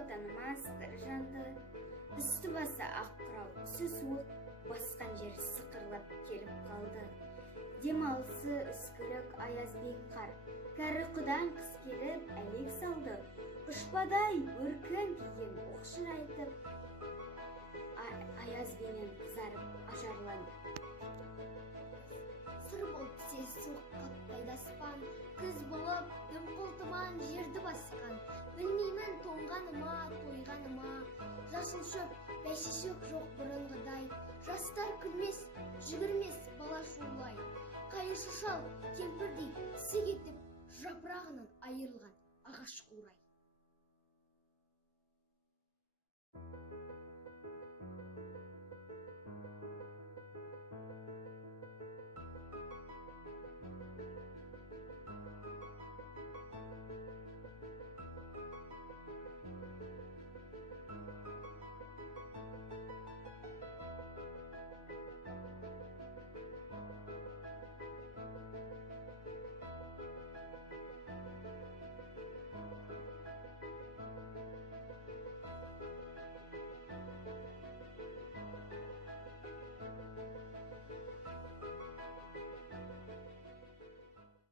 жау танымас тірі жанды, үсті басы ақ қырау, түсі суық, басқан жер сықырлап келіп қалды. Демалысы үскірік аязбек қар, кәрі құдан қыс келіп әлек салды. Ұшпадай өркін киген оқшырайтып, аязбенен қызарып ажарланды. Сұр болып сез суық қаптайды аспан, күз болып дымқыл тұман жерді басқан. Білмеймін тоңғаныма, тойғаныма, жасыл шөп, бәйшешек жоқ бұрынғыдай. Жастар күлмес, жүгірмес бала шулай. Қайыршы шал кемпірдей тісі кетіп, жапырағынан айырылған ағаш қурай.